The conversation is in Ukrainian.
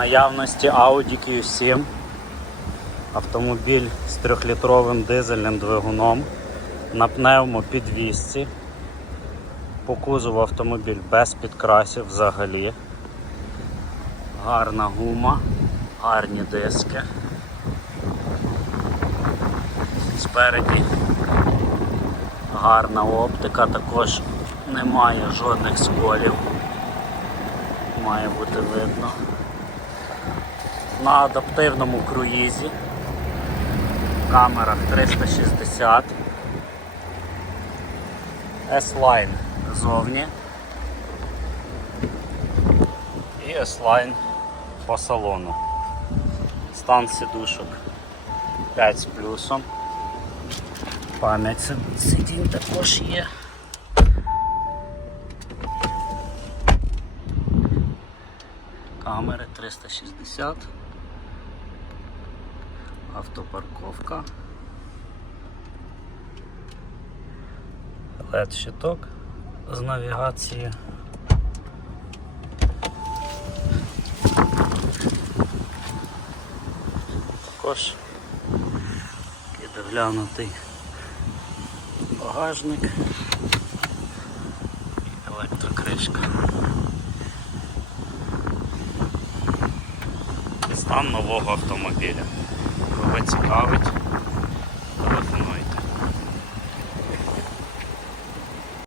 наявності Audi Q7. Автомобіль з 3-літровим дизельним двигуном на пневмопідвісці. По кузову автомобіль без підкрасів взагалі. Гарна гума, гарні диски. Спереді гарна оптика, також немає жодних сколів. Має бути видно. На адаптивному круїзі. В камерах 360. S-Line ззовні. І S-Line по салону. Стан сидушок 5 з плюсом. Пам'ять си- сидінь також є. Камери 360. Автопарковка. LED щиток з навігацією. Також доглянутий багажник, електрокришка. І стан нового автомобіля. Кого цікавить,